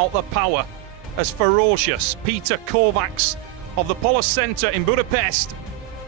about the power as ferocious Peter Kovacs of the Polo Center in Budapest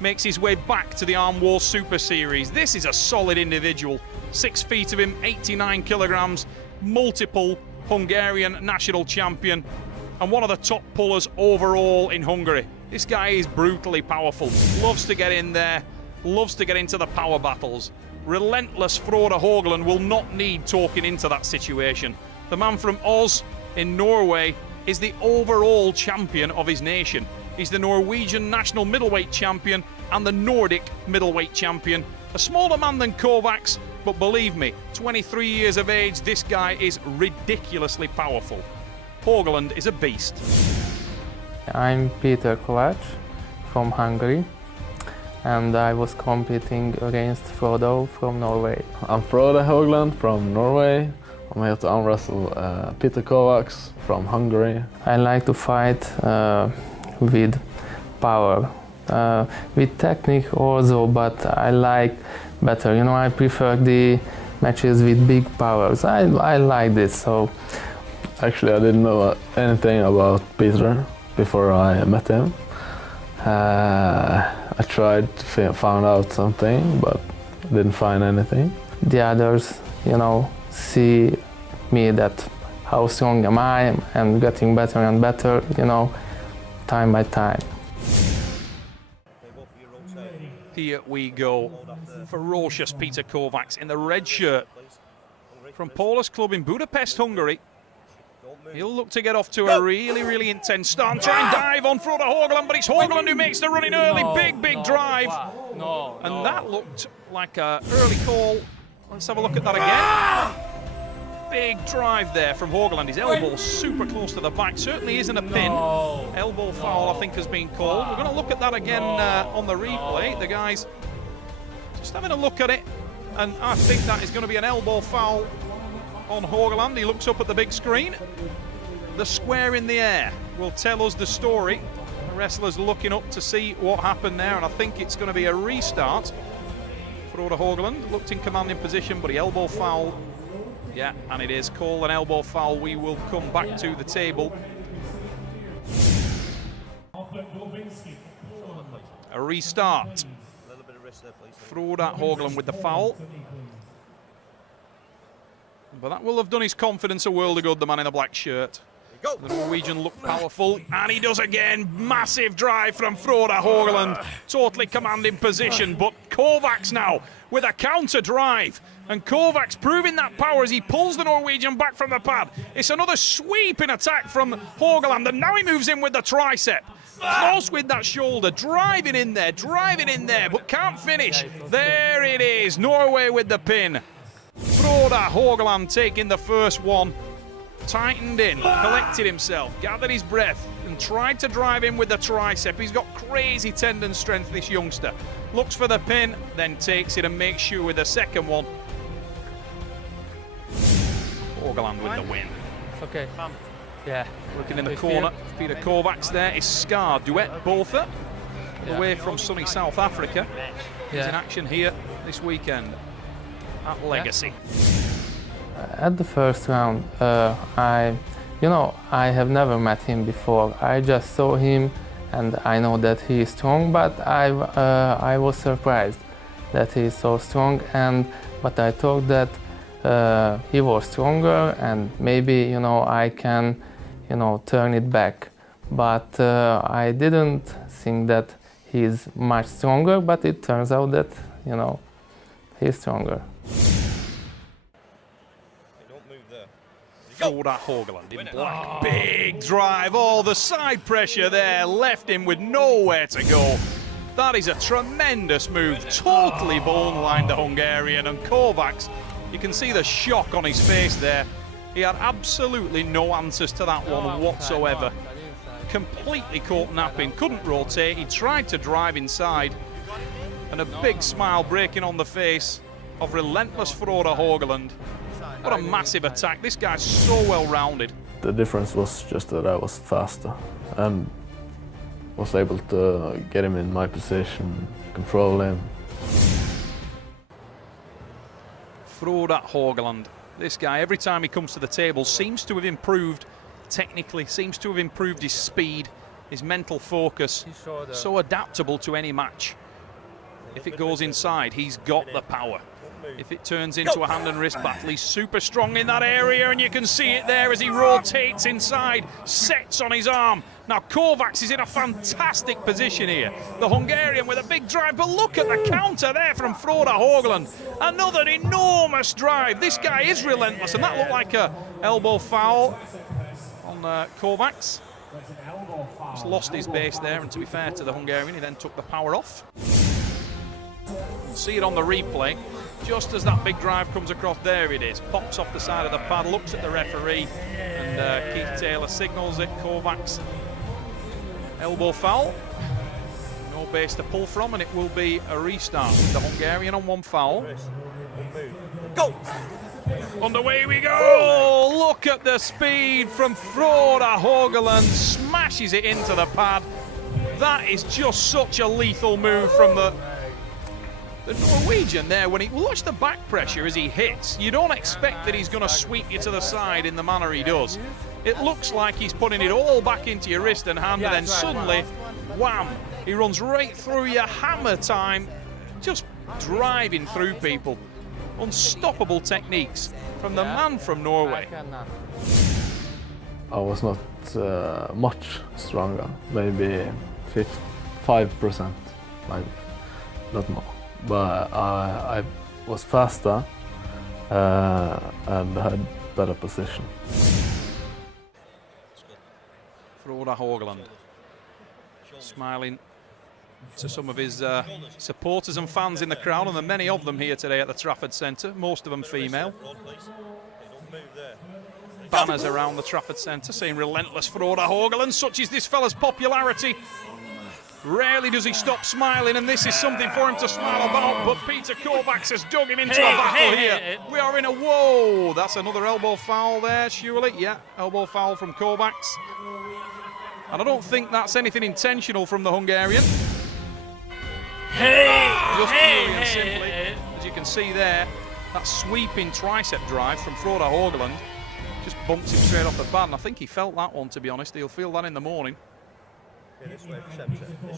makes his way back to the Arm Wars Super Series. This is a solid individual. 6 feet of him, 89 kilograms, multiple Hungarian national champion, and one of the top pullers overall in Hungary. This guy is brutally powerful, loves to get in there, loves to get into the power battles. Relentless Frode Haugland will not need talking into that situation. The man from Oz in Norway is the overall champion of his nation. He's the Norwegian national middleweight champion and the Nordic middleweight champion. A smaller man than Kovacs, but believe me, 23 years of age, this guy is ridiculously powerful. Haugland is a beast. I'm Peter Kovacs from Hungary, and I was competing against Frodo from Norway. I'm Frode Haugland from Norway. I'm here to armwrestle Peter Kovacs from Hungary. I like to fight with power, with technique also, but I like better. You know, I prefer the matches with big powers. I like this. So actually, I didn't know anything about Peter before I met him. I tried to find out something, but didn't find anything. The others, you know, see me that how strong am I, and getting better and better, you know, time by time. Here we go. Ferocious Peter Kovacs in the red shirt from Paulus Club in Budapest, Hungary. He'll look to get off to a really intense start and try and dive on Frode Haugland, but it's Haugland who makes the run in early. Big drive. And that looked like an early call. Let's have a look at that again. Big drive there from Haugland. His elbow super close to the back. Certainly isn't a pin. Elbow foul, I think, has been called. We're going to look at that again on the replay. The guy's just having a look at it, and I think that is going to be an elbow foul on Haugland. He looks up at the big screen. The square in the air will tell us the story. The wrestler's looking up to see what happened there, and I think it's going to be a restart. Frode Haugland looked in commanding position, but he elbow foul. Yeah, and it is called an elbow foul. We will come back to the table. A restart. Frode Haugland with the foul. But that will have done his confidence a world of good, the man in the black shirt. The Norwegian looked powerful, and he does again. Massive drive from Frode Haugland. Totally commanding position, but Kovacs now with a counter drive. And Kovacs proving that power as he pulls the Norwegian back from the pad. It's another sweeping attack from Haugland, and now he moves in with the tricep. Close with that shoulder, driving in there, but can't finish. There it is, Norway with the pin. Frode Haugland taking the first one, tightened in, collected himself, gathered his breath, and tried to drive in with the tricep. He's got crazy tendon strength, this youngster. Looks for the pin, then takes it and makes sure with the second one. Haugland with the win. Okay. Yeah. Looking in the corner, Peter Kovacs there is Scar Duet Botha, away from sunny South Africa. He's in action here this weekend at Legacy. At the first round, I have never met him before. I just saw him, and I know that he is strong, but I was surprised that he is so strong, but I thought that he was stronger, and maybe, I can, turn it back. But I didn't think that he's much stronger, but it turns out that, he's stronger. Frode Haugland in black. Big drive. Oh, the side pressure there left him with nowhere to go. That is a tremendous move. Totally bone-lined the Hungarian, and Kovacs, you can see the shock on his face there. He had absolutely no answers to that one whatsoever. Completely caught napping, couldn't rotate. He tried to drive inside, and a big smile breaking on the face of relentless Frode Haugland. What a massive attack. This guy's so well-rounded. The difference was just that I was faster and was able to get him in my position, control him. Frode Haugland. This guy, every time he comes to the table, seems to have improved technically, seems to have improved his speed, his mental focus, so adaptable to any match. If it goes inside, he's got the power. If it turns into a hand and wrist battle, he's super strong in that area, and you can see it there as he rotates inside, sets on his arm. Now Kovacs is in a fantastic position here. The Hungarian with a big drive, but look at the counter there from Frode Haugland. Another enormous drive. This guy is relentless, and that looked like a elbow foul on Kovacs. Just lost his base there, and to be fair to the Hungarian, he then took the power off. See it on the replay. Just as that big drive comes across, there it is. Pops off the side of the pad, looks at the referee, and Keith Taylor signals it. Kovacs, elbow foul. No base to pull from, and it will be a restart with the Hungarian on one foul. Go! Underway we go! Look at the speed from Frode Haugland. Smashes it into the pad. That is just such a lethal move from the Norwegian there. When he watch the back pressure as he hits, you don't expect that he's going to sweep you to the side in the manner he does. It looks like he's putting it all back into your wrist and hand, and then suddenly, wham, he runs right through you, hammer time, just driving through people. Unstoppable techniques from the man from Norway. I was not much stronger, maybe 5%, like not more. But I was faster and had better position. Frode Haugland smiling to some of his supporters and fans in the crowd, and there are many of them here today at the Trafford Centre, most of them female. Banners around the Trafford Centre saying relentless Frode Haugland. Such is this fella's popularity. Rarely does he stop smiling, and this is something for him to smile about, but Peter Kovacs has dug him into the battle here. We are in a whoa. That's another elbow foul there, surely. Yeah, elbow foul from Kovacs. And I don't think that's anything intentional from the Hungarian. Just purely and simply, as you can see there, that sweeping tricep drive from Frode Haugland just bumped him straight off the pad, and I think he felt that one, to be honest. He'll feel that in the morning.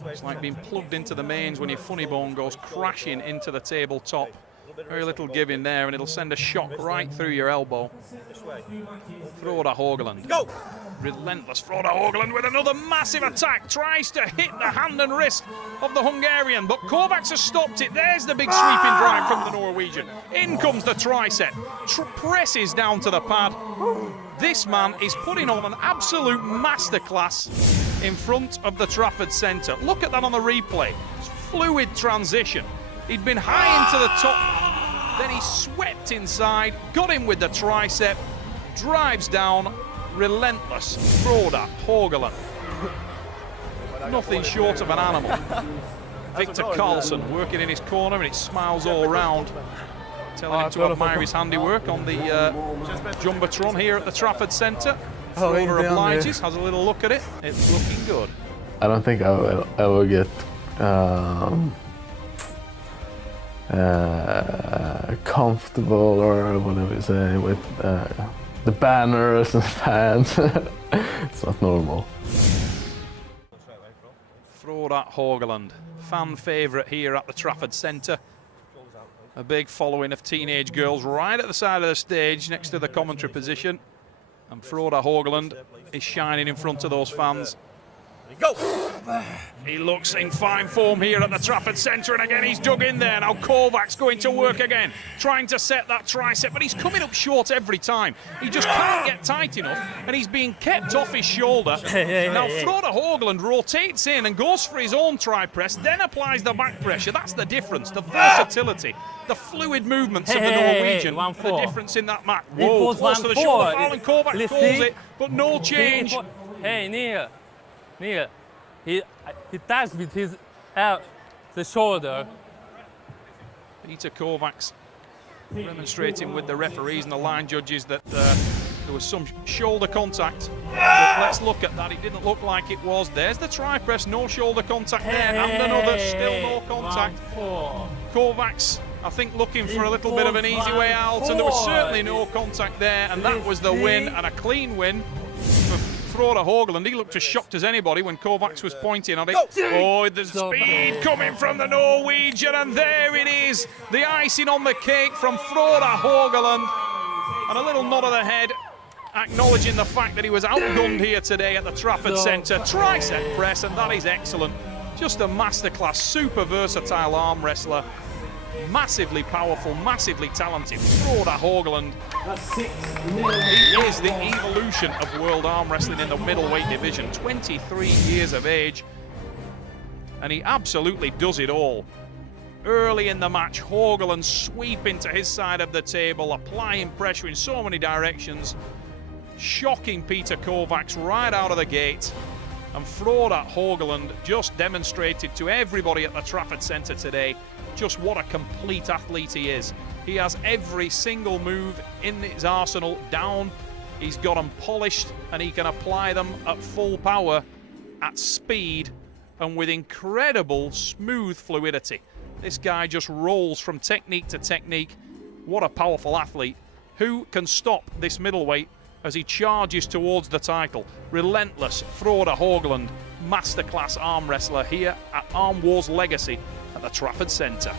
It's like being plugged into the mains when your funny bone goes crashing into the tabletop. Very little give in there, and it'll send a shock right through your elbow. Frode Haugland. Go! Relentless Frode Haugland with another massive attack. Tries to hit the hand and wrist of the Hungarian, but Kovacs has stopped it. There's the big sweeping drive from the Norwegian. In comes the tricep. Presses down to the pad. This man is putting on an absolute masterclass in front of the Trafford Centre. Look at that on the replay. It's fluid transition. He'd been high into the top, then he swept inside, got him with the tricep, drives down, relentless Frode Haugland. Nothing short of an animal. Victor Carlson working in his corner, and it smiles all around, telling him to admire his handiwork on the Jumbotron here at the Trafford Centre. Frode obliges, has a little look at it. It's looking good. I don't think I will ever get comfortable, or whatever you say, with the banners and fans. It's not normal. Frode Haugland, fan favourite here at the Trafford Centre. A big following of teenage girls right at the side of the stage next to the commentary position. And Frode Haugland is shining in front of those fans. Go! He looks in fine form here at the Trafford Centre, and again he's dug in there. Now Kovacs going to work again, trying to set that tricep, but he's coming up short every time. He just can't get tight enough, and he's being kept off his shoulder. Now Frode Haugland rotates in and goes for his own tri-press, then applies the back pressure. That's the difference, the versatility, the fluid movements of the Norwegian, the difference in that match. Whoa, close to the shoulder foul, and Kovacs calls it, but no change. Neil, he touched with his the shoulder. Peter Kovacs demonstrating with the referees and the line judges that there was some shoulder contact. But let's look at that. It didn't look like it was. There's the tri-press, no shoulder contact there, and another, still no contact. Kovacs, I think, looking for a little bit of an easy way out, and there was certainly no contact there, and that was the win, and a clean win for Frode Haugland. He looked as shocked as anybody when Kovacs was pointing at it. Oh, the speed coming from the Norwegian, and there it is. The icing on the cake from Frode Haugland. And a little nod of the head, acknowledging the fact that he was outgunned here today at the Trafford Centre. Tricep press, and that is excellent. Just a masterclass, super versatile arm wrestler. Massively powerful, massively talented. Frode Haugland. He is the evolution of world arm wrestling in the middleweight division. 23 years of age. And he absolutely does it all. Early in the match, Haugland sweeping to his side of the table, applying pressure in so many directions, shocking Peter Kovacs right out of the gate. And Frode Haugland just demonstrated to everybody at the Trafford Centre today just what a complete athlete he is. He has every single move in his arsenal down. He's got them polished, and he can apply them at full power, at speed, and with incredible smooth fluidity. This guy just rolls from technique to technique. What a powerful athlete. Who can stop this middleweight as he charges towards the title? Relentless Frode Haugland, masterclass arm wrestler here at Arm Wars Legacy at the Trafford Centre.